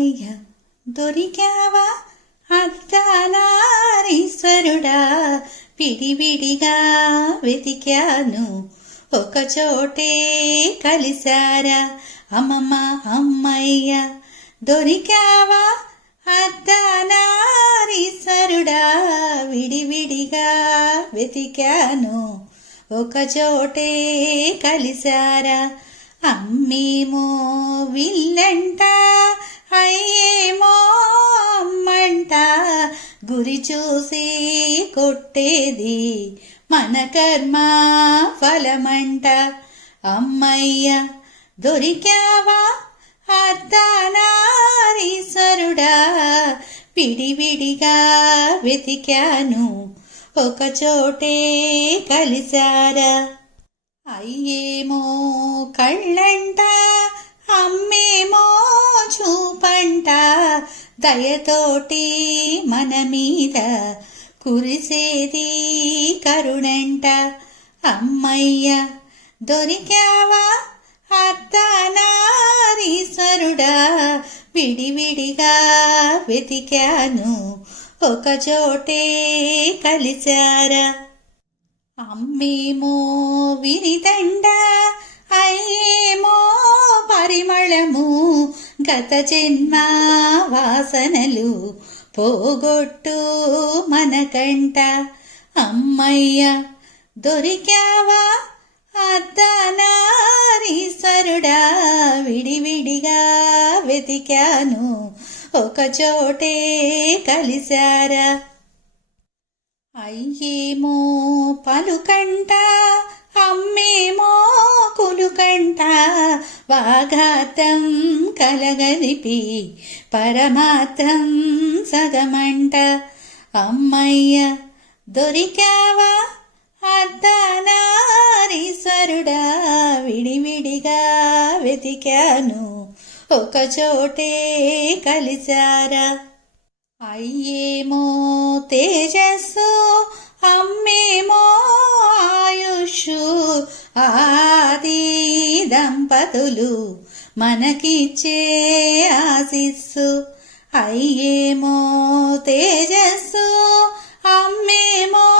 అమ్మయ్య దొరికావా? అర్ధనారీశ్వరుడా విడివిడిగా వెతికాను. ఒక చోటే కలిసారా అమ్మమ్మ అమ్మయ్య దొరికావా? అర్ధనారీశ్వరుడా విడివిడిగా వెతికాను. ఒక చోటే కలిసారా అమ్మేమో విల్లంటా? ఏమో అమ్మంట. గురి చూసి కొట్టేది మన కర్మ ఫలమంట. అమ్మయ్య దొరికావా? అర్ధనారీశ్వరుడా విడివిడిగా వెతికాను. ఒక చోటే కలిసారా అయ్యేమో కళ్ళంట. దయతోటి మన మీద కురిసేది కరుణంట. అమ్మయ్య దొరికావా? అర్ధనారీశ్వరుడా విడివిడిగా వెతికాను. ఒకచోటే చోటే అమ్మేమో విరిదండా గత జన్మ వాసనలు పోగొట్టు మనకంట అమ్మయ్య దొరికావా? అర్ధనారీశ్వరుడా విడివిడిగా వెతికాను ఒక చోటే కలిశారా? అయ్యేమో పలుక వాఘాతం కలగలిపి పరమాత్రం సగమంట. అమ్మయ్య దొరికావా? అర్ధనారీశ్వరుడా విడివిడిగా వెతికాను. ఒక చోటే కలిసారా అయ్యేమో తేజస్సు దంపతులు మనకిచ్చే ఆశిస్సు. అయ్యేమో తేజస్సు అమ్మేమో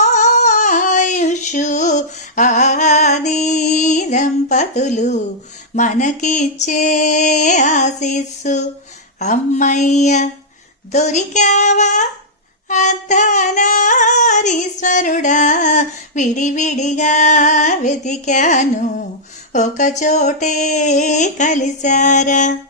ఆయుష్ ఆది దంపతులు మనకిచ్చే ఆశిస్సు. అమ్మయ్య దొరికావా? అర్ధనారీశ్వరుడా విడివిడిగా వెతికాను. ఒక చోటే కలిసారా